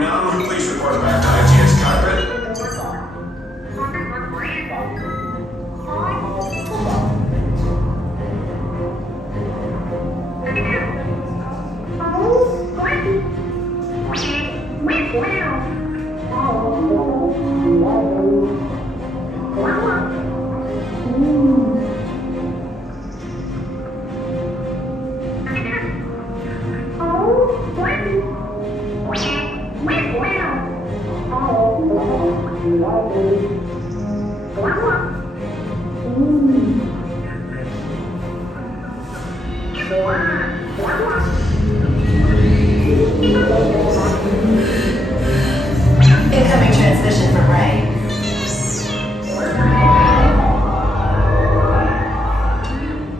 9-9, please report back to ITS cockpit. Incoming transmission from Ray.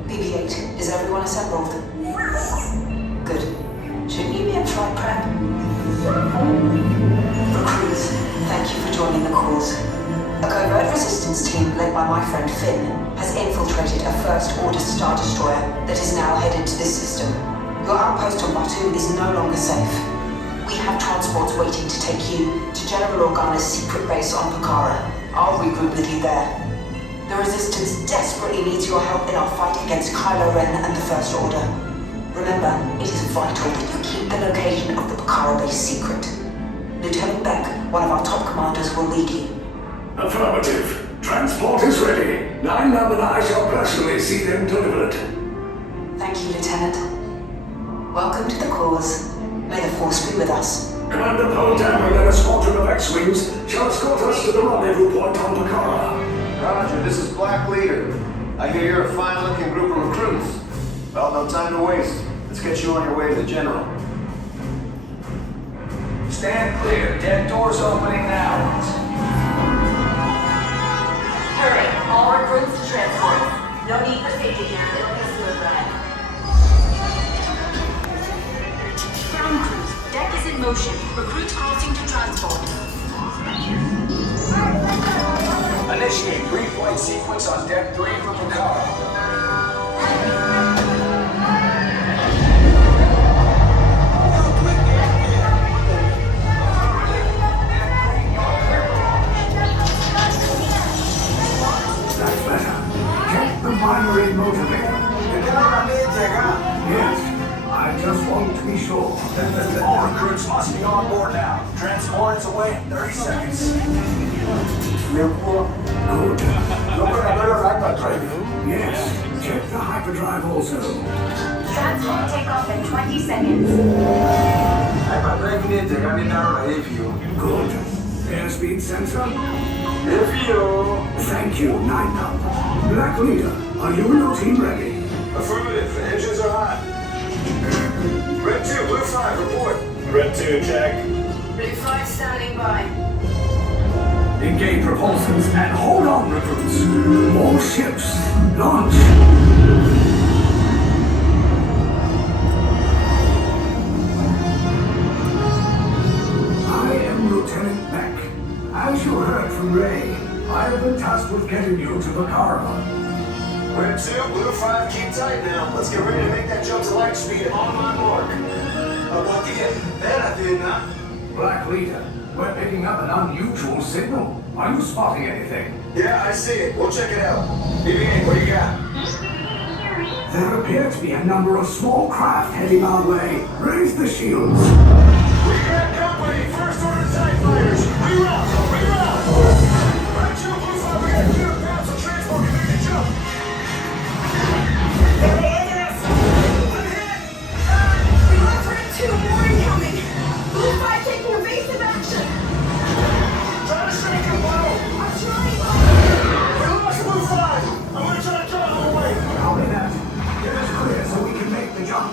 BB-8, is everyone assembled? Good. Shouldn't you be in flight prep? Recruits, thank you for joining the cause. A covert resistance team led by my friend Finn has infiltrated a First Order Star Destroyer that is now headed to this system. Your outpost on Batu is no longer safe. We have transports waiting to take you to General Organa's secret base on Pucara. I'll regroup with you there. The Resistance desperately needs your help in our fight against Kylo Ren and the First Order. Remember, it is vital that you keep the location of the Pucara base secret. Lieutenant Beck, one of our top commanders, will lead you. Affirmative. Transport is ready. 9-9 and I shall personally see them delivered. Thank you, Lieutenant. Welcome to the cause. May the Force be with us. Commander Poldam and then a squadron of X-Wings shall escort us to the rendezvous point on Pucara. Roger, this is Black Leader. I hear you're a fine-looking group of recruits. Well, no time to waste. Let's get you on your way to the General. Stand clear. Deck doors opening now. Hurry, all recruits to transport. No need for safety gear. It'll be a smooth ride. Ground crews, deck is in motion. Recruits crossing to transport. Initiate pre-flight sequence on Deck 3 for Pucara. That's better. Check the binary motivator. Yes. I just want to be sure. All recruits must be on board now. Transport is away in 30 seconds. Good. Hyperdrive. Yes. Check the hyperdrive also. Transport takeoff in 20 seconds. Hyperdrive ini jangan ditaruh review. Good. Airspeed sensor. Review. Thank you, 9-9. Black Leader, are you and your team ready? Affirmative. Engines are hot. Red 2, Blue 5, report. Red 2, check. Blue 5 standing by. Engage propulsors and hold on, recruits. More ships. Launch. I am Lieutenant Beck. As you heard from Ray, I have been tasked with getting you to Pucara. Red 2, Blue 5, keep tight now. Let's get ready to make that jump to light speed on my mark. Black Leader, we're picking up an unusual signal. Are you spotting anything? Yeah, I see it. We'll check it out. BB-8, what do you got? There appear to be a number of small craft heading our way. Raise the shields. We got company. First Order TIE fighters. Reroute. Red 2, Blue 5, we got clear paths of transport. Get ready to jump. We left Red 2, more incoming. Blue 5 taking evasive action. Try to shrink him, Bono. I'm trying. We lost Blue 5. I'm gonna try to drive him away. Copy that. Get us clear so we can make the jump.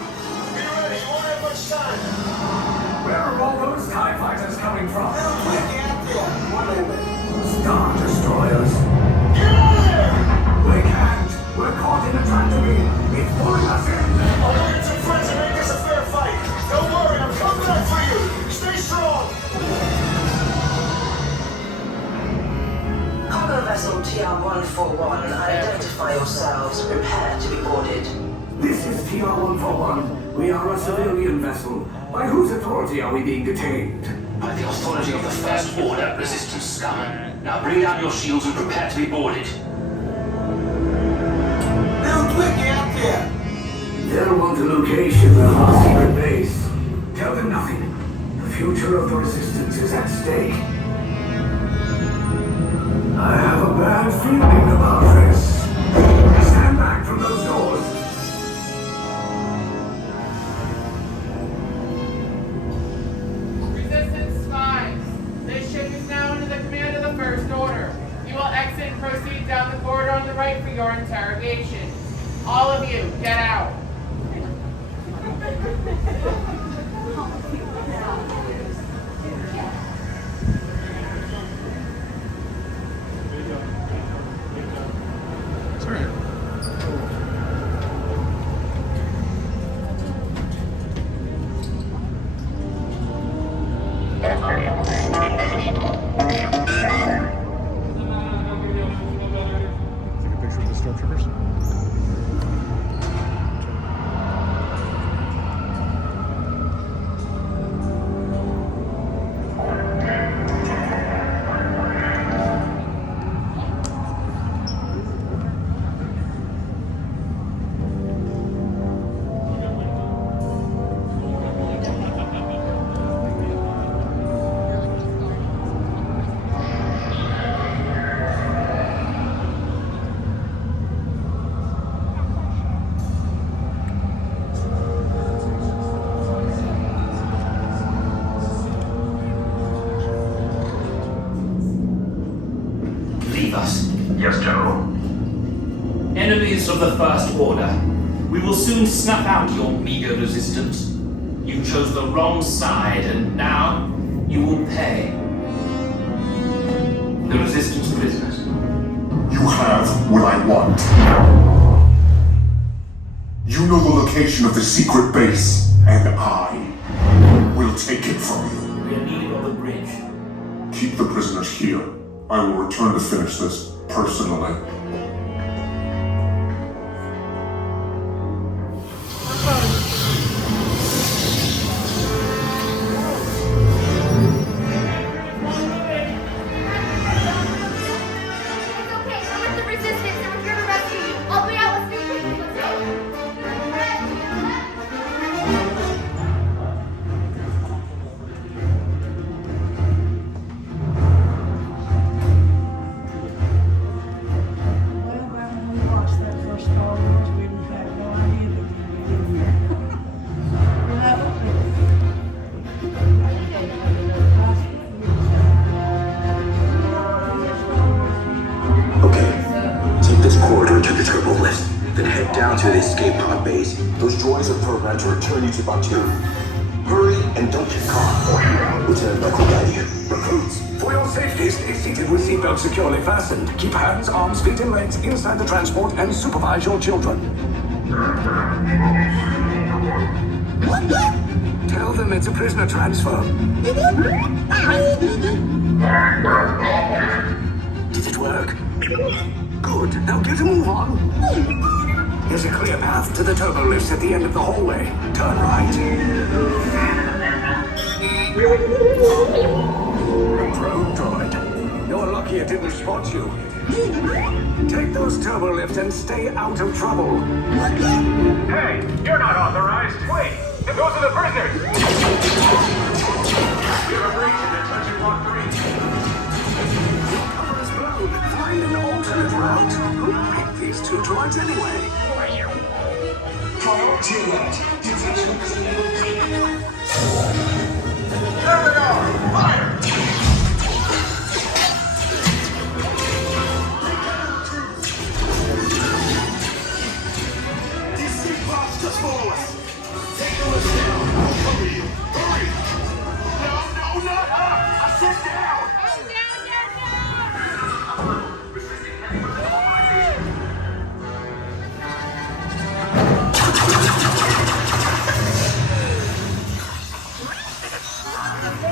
Be ready. You won't have much time. Where are all those TIE fighters coming from? Star Destroyers. Get out of there! We can't. We're caught in a trampoline. It's pulling us in. I'll go get some friends and make this a fair fight. Don't worry, I'm coming back for you. Stay strong. Cargo vessel TR-141, identify yourselves. Prepare to be boarded. This is TR-141. We are a civilian vessel. By whose authority are we being detained? By the authority of the First Order, Resistance scum. Now bring down your shields and prepare to be boarded. Real quick, get up there. They'll want the location of our secret base. Tell them nothing. The future of the Resistance is at stake. I have a bad feeling about this. Stand back from those doors. Resistance spies. This ship is now under the command of the First Order. You will exit and proceed down the corridor on the right for your interrogation. All of you, get out. Take a picture of the stormtroopers. Leave us. Yes, General. Enemies of the First Order. We will soon snuff out your meager resistance. You chose the wrong side, and now you will pay. The Resistance prisoners. You have what I want. You know the location of the secret base, and I will take it from you. We are needed on the bridge. Keep the prisoners here. I will return to finish this personally. To the escape pod base. Those droids are programmed to return you to Batuu. Hurry and don't get caught. Lieutenant Beck will guide you. Recruits, for your safety, stay seated with seatbelts securely fastened. Keep hands, arms, feet, and legs inside the transport and supervise your children. Tell them it's a prisoner transfer. Did it work? Good. Now get a move on. There's a clear path to the turbo lifts at the end of the hallway. Turn right. Probe droid. You're lucky it didn't spot you. Take those turbo lifts and stay out of trouble. Hey, you're not authorized. Wait, those are the prisoners. We have a breach and they're touching block 3. Cover is blown. Find an alternate route. Who picked these two droids anyway? Priority alert. Detection enabled. There they are. Fire! DC box just follow us. Take the lift down. I'll cover you. Hurry. No, not up. I said down.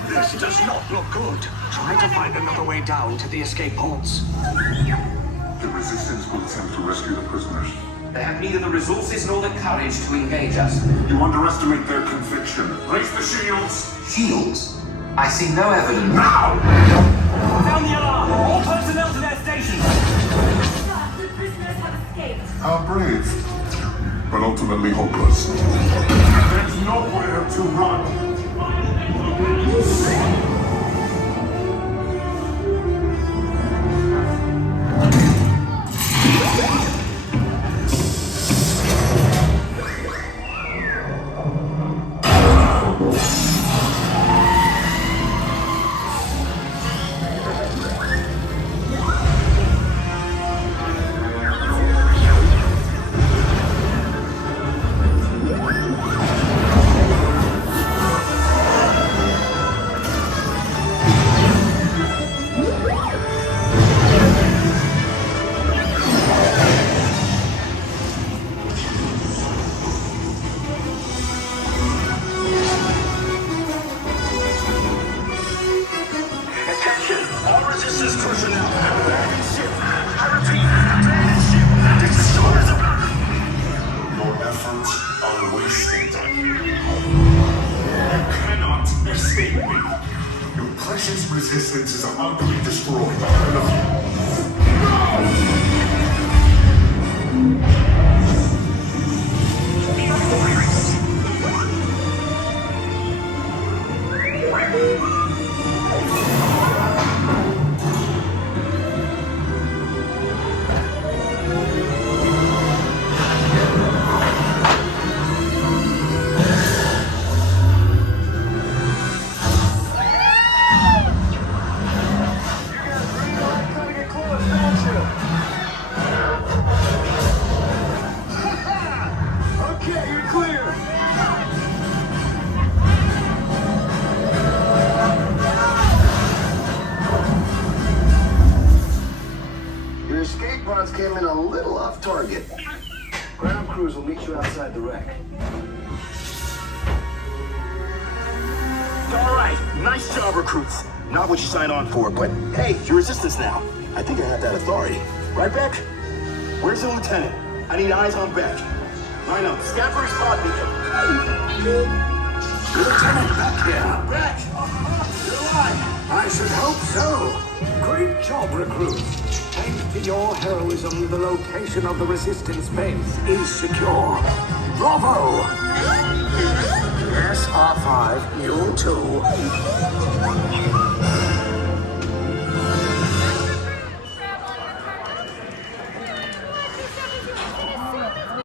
This does not look good. Try to find another way down to the escape pods. The Resistance will attempt to rescue the prisoners. They have neither the resources nor the courage to engage us. You underestimate their conviction. Raise the shields! Shields? I see no evidence. Now! Sound the alarm! All personnel to their stations! The prisoners have escaped. How brave, but ultimately hopeless. There's nowhere to run. Resistance is about to be destroyed. Came in a little off target. Ground crews will meet you outside the wreck. All right, nice job, recruits. Not what you signed on for, but hey, you're resistance now. I think I have that authority. Right, Beck? Where's the lieutenant? I need eyes on Beck. Line up. Scan for his pod beacon. Lieutenant Beck here. Beck! You're alive! I should hope so. Great job, recruit. Thanks to your heroism, the location of the resistance base is secure. Bravo! Yes, R5, you too.